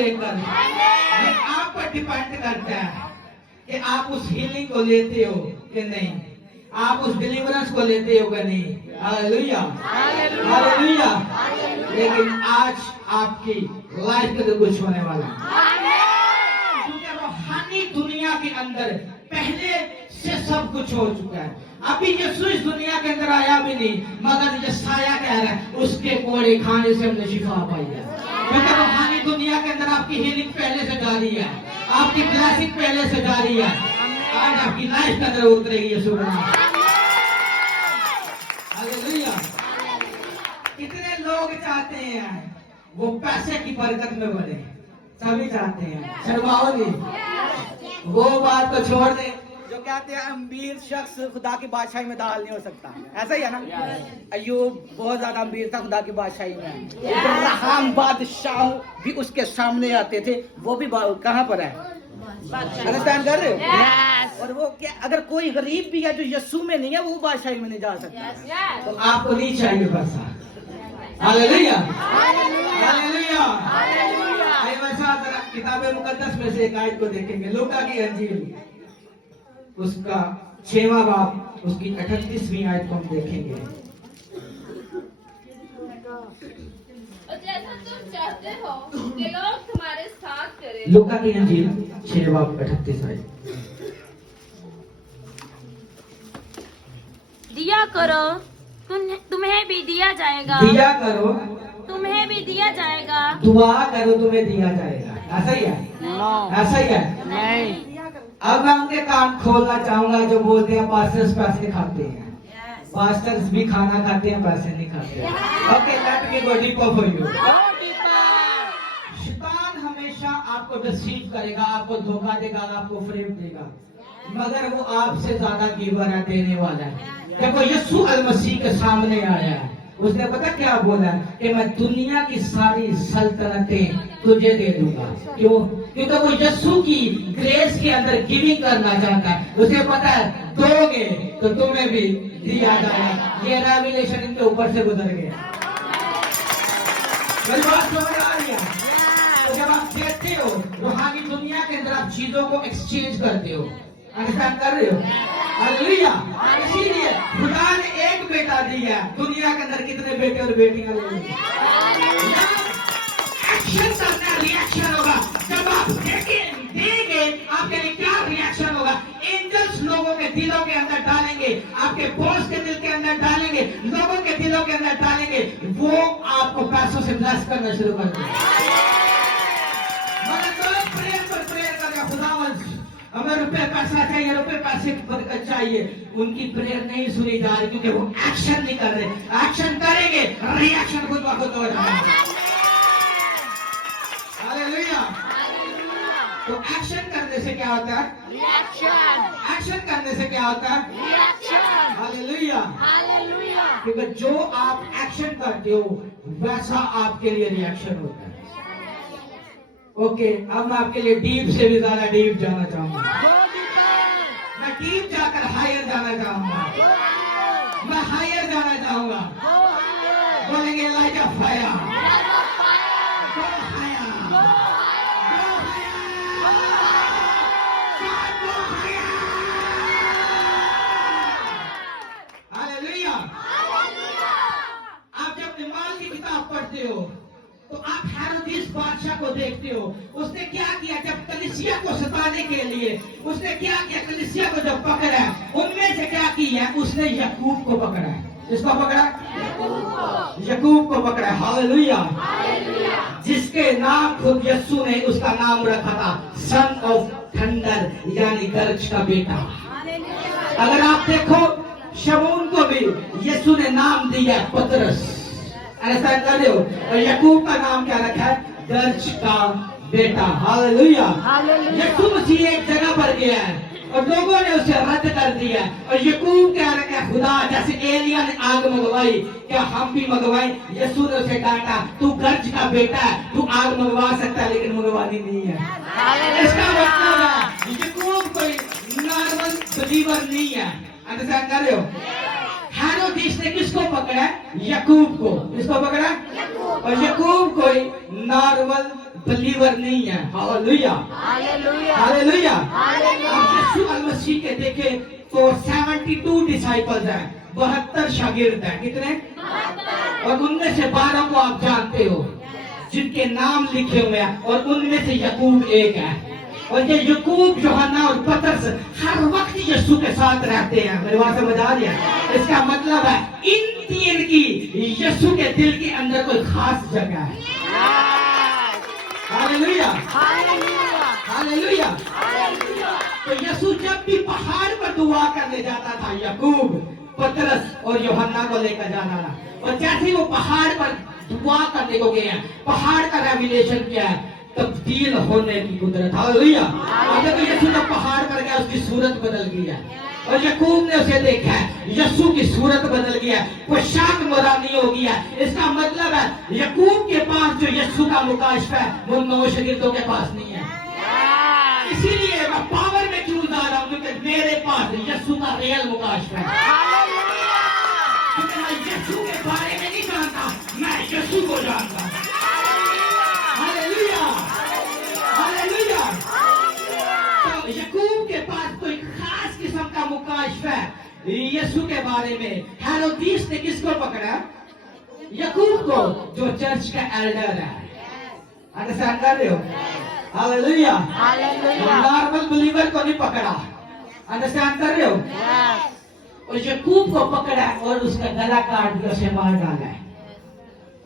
लेकर, ये आप पर डिपेंड करता है कि आप उस हीलिंग को लेते हो कि नहीं, आप उस डिलीवरेंस को लेते हो कि नहीं। Hallelujah, hallelujah. लेकिन आज आपकी लाइफ के लिए कुछ होने वाला है, क्योंकि रूहानी दुनिया के अंदर पहले से सब कुछ हो चुका है। अभी यीशु इस दुनिया के अंदर आया भी नहीं, मगर यशायाह कह रहा है उसके कोड़े खाने से हमने शिफा पाई है। क्योंकि रूहानी दुनिया के अंदर आपकी हीलिंग पहले से जारी है, आपकी ब्लेसिंग पहले से जारी है। आज आपकी लाइफ के अंदर उतरेगी यीशु का नाम। हालेलुया। कितने लोग चाहते हैं वो पैसे की बरकत में बढ़े, सभी चाहते हैं, शर्माओ नहीं, वो बात को छोड़ दे। जो कहते हैं अमीर शख्स खुदा की बादशाही में दाखिल नहीं हो सकता, ऐसा ही है ना। अय्यूब बहुत ज्यादा अमीर था खुदा की बादशाही में, इब्राहिम बादशाह भी उसके सामने आते थे, वो भी कहाँ पर है, अंडरस्टैंड कर रहे हो। और वो क्या, अगर कोई गरीब भी है जो यीशु में नहीं है, वो बादशाही में नहीं जा सकता। तो आपको नहीं चाहिए पैसा। Hallelujah, hallelujah. वैसा किताब मुकद्दस में से एक आयत को देखेंगे, लूका की अंजील उसका 6वां बाब उसकी 38वीं आयत को हम देखेंगे। जैसा तुम चाहते हो कि लोग तुम्हारे साथ करें। लूका की अंजील 6 बाब 38 आयत। दिया करो, तुम्हें भी दिया जाएगा, दिया करो, तुम्हें भी दिया जाएगा, दुआ करो, तुम्हें दिया जाएगा। ऐसा ही है, ऐसा ही है। नहीं। अब मैं उनके कान खोलना चाहूंगा जो बोलते हैं पास्टर्स पैसे खाते हैं। पास्टर्स भी खाना खाते हैं, पैसे नहीं खाते। Okay, let me go deeper for you. शैतान हमेशा आपको डिसीव करेगा, आपको धोखा देगा, आपको फ्रेब देगा, मगर वो आपसे ज्यादा गिवर है, देने वाला है। देखो यीशु अल मसीह के सामने आया है, उसने पता क्या बोला कि मैं दुनिया की सारी सल्तनतें तुझे दे दूंगा। क्यों? क्योंकि वो यीशु की ग्रेस के अंदर गिविंग करना चाहता है। उसे पता है दोगे तो तुम्हें भी दिया जाएगा। ये रेवलेशन इनके ऊपर से गुजर गया। मेरी बात समझ आ रही है? तो जब आप देते हो रूहानी दुनिया के अंदर, आप चीजों को एक्सचेंज करते हो, अंडरस्टैंड कर रहे हो। हालेलुया। इसीलिए खुदा ने एक बेटा दिया, दुनिया के अंदर कितने बेटे और बेटियां लोग। एक्शन करना, रिएक्शन होगा। जब आप देंगे आपके लिए क्या रिएक्शन होगा। एंजल्स लोगों के दिलों के अंदर डालेंगे, आपके बॉस के दिल के अंदर डालेंगे, लोगों के दिलों के अंदर डालेंगे, वो आपको पैसों से ब्लेस करना शुरू कर देंगे। हमें रुपए पैसा चाहिए, रुपए पैसे की बरकत चाहिए, उनकी प्रेयर नहीं सुनी जा रही, क्योंकि वो एक्शन नहीं कर रहे। एक्शन करेंगे, रिएक्शन खुद ब खुद हो जाएगा। हालेलुया। तो एक्शन करने से क्या होता है? रिएक्शन। एक्शन करने से क्या होता है? रिएक्शन। Hallelujah, hallelujah. क्योंकि जो आप एक्शन करते हो वैसा आपके लिए रिएक्शन होता है। ओके, अब मैं आपके लिए डीप से भी ज्यादा डीप जाना चाहूंगा। मैं डीप जाकर हायर जाना चाहूंगा। मैं हायर जाना चाहूंगा। बोलेंगे लाइट ऑफ फायर। हालेलुया। आप जब निमाल की किताब पढ़ते हो तो आप हेरोदेस बादशाह को देखते हो। उसने क्या किया, जब कलीसिया को सताने के लिए उसने क्या किया, कलीसिया को जब पकड़ा, उनमें से क्या किया, उसने याकूब को पकड़ा। किसको पकड़ा? याकूब को पकड़ा। हालेलुया। जिसके नाम खुद यीशु ने उसका नाम रखा था सन ऑफ थंडर, यानी गरज का बेटा। अगर आप देखो शमून को भी यीशु ने नाम दिया पतरस, ऐसा कर रहे हो। और याकूब का नाम क्या रखा है? गरज का बेटा। हालेलुया। यीशु मसीह एक जगह पर गया है और लोगों ने उसे रद्द कर दिया, और याकूब कह रहा है खुदा जैसे एलिया ने आग मंगवाई, क्या हम भी मंगवाए? यीशु ने उसे डांटा, तू गरज का बेटा है, तू आग मंगवा सकता है लेकिन मंगवानी नहीं है। इसका मतलब है याकूब कोई नॉर्मल बिलीवर नहीं है। अंडरस्टैंड कर रहे हो? हेरोदेस ने किसको पकड़ा? याकूब को। किसको पकड़ा? और याकूब कोई नॉर्मल बिलीवर नहीं है। Hallelujah hallelujah hallelujah. हालेलुया। आप यीशु मसीह के देखे तो 72 डिसाइपल्स हैं, 72 शागिर्द हैं। कितने? और उनमें से 12 को आप जानते हो जिनके नाम लिखे हुए हैं, और उनमें से यकूब एक है। और ये यकूब, यूहन्ना और पतरस हर वक्त यीशु के साथ रहते हैं। मेरी बात समझ आ रही है? इसका मतलब है इन तीन की यीशु के दिल के अंदर कोई खास जगह है। Hallelujah hallelujah. तो यीशु जब भी पहाड़ पर दुआ करने जाता था, यकूब, पतरस और यूहन्ना को लेकर जाना था। और जैसे ही वो पहाड़ पर दुआ करने को गए हैं, पहाड़ का रेवलेशन क्या है? तब्दील होने की कुदरत। हालेलुया। और जब यीशु जब पहाड़ पर गया, उसकी सूरत बदल गई है। और यकूब ने उसे देखा है, यीशु की सूरत बदल गई है, पोशाक मुरानी हो गई है। इसका मतलब है यकूब के पास जो यीशु का मुकाशफा है, वो 9 शागिर्दों के पास नहीं है। इसीलिए मैं पावर में क्यों जा रहा हूं? क्योंकि मेरे पास यीशु का रियल मुकाशफा है। क्योंकि मैं यीशु के बारे में नहीं जानता, मैं यीशु को जानता हूं। Hallelujah hallelujah. तो यकूब के पास कोई खास किस्म का मुकाशफा है यीशु के बारे में। हेरोदिस ने किसको पकड़ा? यकूब को, जो चर्च का एल्डर है। अंडरस्टैंड कर रहे हो? Hallelujah hallelujah. नॉर्मल बिलीवर को नहीं पकड़ा। अंडरस्टैंड कर रहे हो? और यकूब को पकड़ा और उसका गला काट दिया, उसे मार डाला है।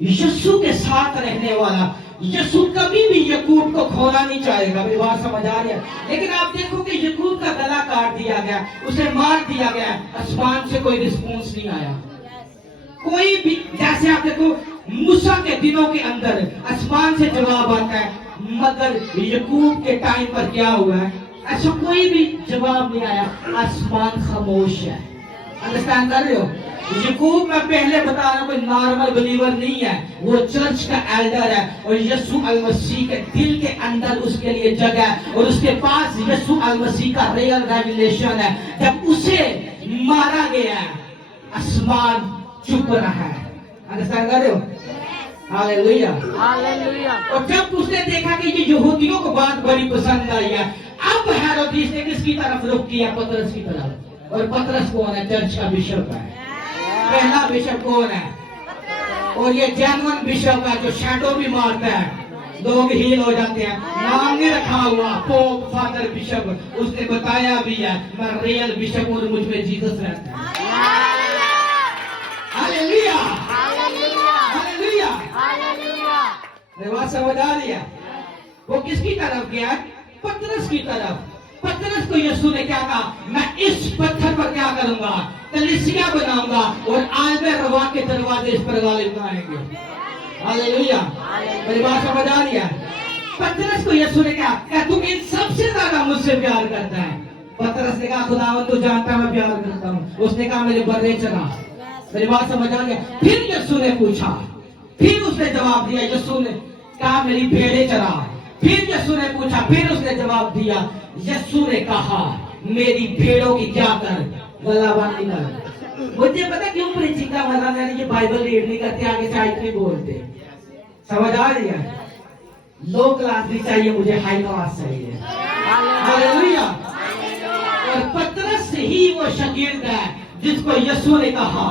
यीशु के साथ रहने वाला यीशु कभी भी यकूब को खोना नहीं चाहेगा। मेरी बात समझ आ रही है? लेकिन आप देखो कि यकूब का गला काट दिया गया, उसे मार दिया गया, आसमान से कोई रिस्पॉन्स नहीं आया। कोई भी, जैसे आप देखो मूसा के दिनों के अंदर आसमान से जवाब आता है, मगर यकूब के टाइम पर क्या हुआ है? ऐसा कोई भी जवाब नहीं आया, आसमान खामोश है। अंडरस्टैंड कर रहे हो? यकूब, मैं पहले बता रहा हूं, कोई नॉर्मल बिलीवर नहीं है, वो चर्च का एल्डर है। और यीशु मसीह के दिल के अंदर उसके लिए जगह है, और उसके पास यीशु मसीह का रियल रेवलेशन है। जब उसे मारा गया, आसमान चुप रहा है। अंडरस्टैंड कर रहे हो? Hallelujah hallelujah. और जब उसने देखा कि ये यहूदियों को बात बड़ी पसंद आई है, अब हेरोदिस ने किसकी तरफ रुख किया? पतरस की तरफ। और पतरस कौन है? चर्च का बिशप है। पहला बिशप कौन है? और ये जेन्युइन बिशप है, जो शैडो भी मारता है, लोग हील हो जाते हैं। नाम नहीं रखा हुआ पोप, फादर, बिशप। उसने बताया भी है, मैं रियल बिशप हूं, मुझ में जीसस रहता है। Hallelujah hallelujah hallelujah. बात समझ आ रही है? वो किसकी तरफ गया? पतरस की तरफ। पतरस को यीशु ने क्या कहा? मैं इस पत्थर पर क्या करूंगा? कलीसिया बनाऊंगा, और आलबे रवा के दरवाजे इस पर गालिब आएंगे। हालेलुया। मेरी बात समझ आ रही है? पतरस को यीशु ने कहा तू इन सबसे ज्यादा मुझसे प्यार करता है। पतरस ने कहा खुदावंद तू जानता है मैं प्यार करता हूँ। उसने कहा मेरे बर्रे चला। मेरी बात समझ आ गया? फिर यीशु ने पूछा, फिर उसने जवाब दिया। यीशु ने कहा मेरी भेड़ें चरा। फिर यीशु ने पूछा, फिर उसने जवाब दिया। यीशु ने कहा मेरी भेड़ों की क्या कर? गला बांधी कर। मुझे पता क्यों प्रीचिंग का मजा नहीं? ये बाइबल रीड नहीं करते, आगे साइड में बोलते। समझ आ रही है? लो क्लास नहीं चाहिए मुझे, हाई क्लास चाहिए। हालेलुया। और पतरस ही वो शागिर्द है जिसको यीशु ने कहा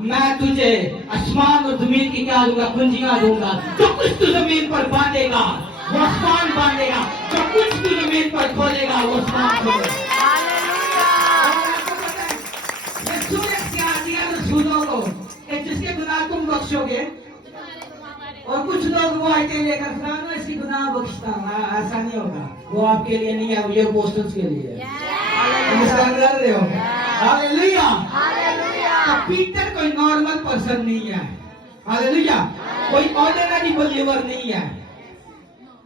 मैं तुझे आसमान और जमीन की क्या दूंगा? कुंजियां दूंगा। जो कुछ तू जमीन पर बांधेगा वो आसमान बांधेगा, जो कुछ तू जमीन पर खोलेगा वो आसमान खोलेगा। यीशु ने क्या दिया रसूलों को कि जिसके गुनाह तुम बख्शोगे, और कुछ लोग वो आके लेकर फलाना इसकी गुनाह बख्शता हूं, ऐसा नहीं होगा। वो आपके लिए नहीं है, ये अपोस्टल्स के लिए है। अंडरस्टैंड कर रहे हो? हालेलुया। तो पीटर कोई नॉर्मल पर्सन नहीं है। हालेलुया। कोई ऑर्डिनरी बिलीवर नहीं है।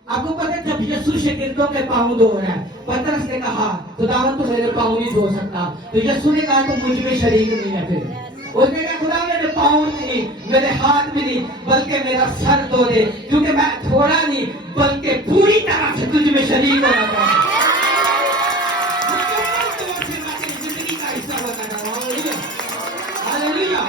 आपको पता है जब यीशु शागिर्दों के पांव धो रहा है, पतरस ने कहा खुदावंद तू मेरे पांव नहीं धो सकता। तो यीशु ने कहा तो मुझ में शरीक नहीं है। फिर उसने कहा खुदा मेरे पांव नहीं, मेरे हाथ भी नहीं, बल्कि मेरा सर धो दे, क्योंकि मैं थोड़ा नहीं बल्कि पूरी तरह से तुझ में शरीक होना चाहता हूं। जिंदगी का हिस्सा बना रहा। हालेलुया।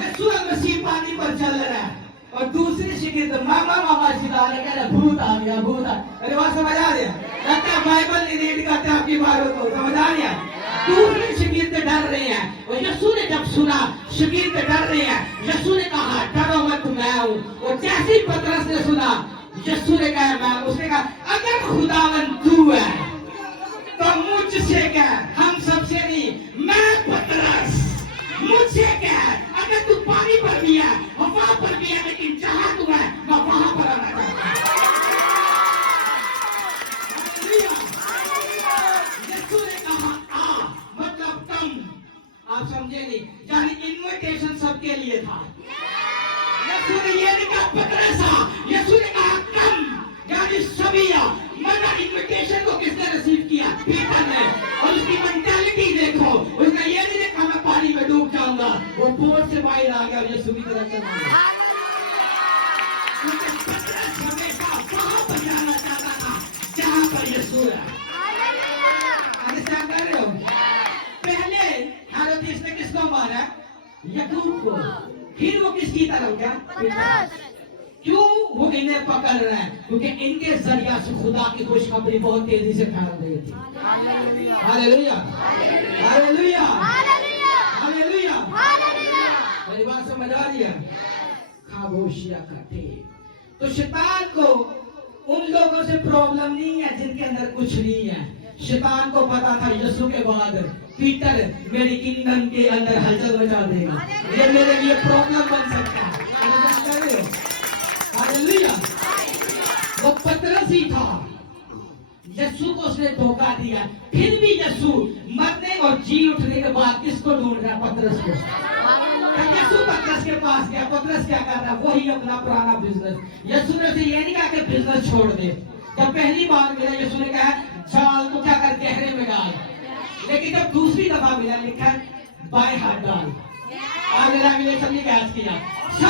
यीशु मसीह पानी पर चल रहा है और दूसरे शिकित मामा मामा चिल्लाने कह रहे भूत आ गया भूत आ। अरे बात समझ आ गया? लगता है बाइबल नहीं रीड करते आपकी बातों को, समझ आ गया? दूसरे शिकित डर रहे हैं और यीशु ने जब सुना शिकित डर रहे हैं, यीशु ने कहा डरो मत मैं हूँ। और जैसे ही पतरस ने सुना यीशु ने कहा मैं, उसने कहा अगर खुदावन तू है तो मुझसे कह, हम सबसे नहीं, मैं पतरस मुझसे कह, अगर तू पानी पर भी है हवा पर भी है, लेकिन जहां तू है मैं वहां पर आना चाहता हूं। यीशु ने कहा आ, मतलब कम। आप समझे नहीं, यानी इन्विटेशन सबके लिए था। यीशु ने ये नहीं कहा पतरस आ, यीशु ने कहा कम, यानी सभी आ। मगर इन्विटेशन को किसने रिसीव किया? पीटर ने। और उसकी मेंटालिटी देखो, उसने ये नहीं देखा मैं पानी में डूब जाऊंगा, वो बोट से बाहर आ गया यीशु की तरफ चला गया। लेकिन पतरस हमेशा वहां पर जाना चाहता था जहां पर यीशु है। अंडरस्टैंड कर रहे हो? पहले हेरोदेस ने किसको मारा? याकूब को। फिर वो किसकी तरफ गया? क्यों वो इन्हें पकड़ रहे हैं? क्योंकि इनके जरिया से खुदा की खुशखबरी बहुत तेजी से फैल रही थी। Hallelujah, hallelujah, hallelujah. मेरी बात समझ आ रही है? खामोशिया करते। तो शैतान को उन लोगों से प्रॉब्लम नहीं है जिनके अंदर कुछ नहीं है। शैतान को पता था यीशु के बाद पीटर मेरी किंगडम के अंदर हलचल मचा देगा, ये मेरे लिए प्रॉब्लम बन सकता है। हालेलुया। वो पतरस ही था, यीशु को उसने धोखा दिया। फिर भी यीशु मरने और जी उठने के बाद किसको ढूंढ रहा? पतरस को। यीशु पतरस के पास गया, पतरस क्या कर रहा? वही अपना पुराना बिजनेस। यीशु ने उसे ये नहीं कहा कि बिजनेस छोड़ दे। जब पहली बार मिला यीशु ने कहा जाल तो क्या कर गहरे में डाल, लेकिन जब दूसरी दफा मिला लिखा बाएं हाथ डाल। आगे आगे किया।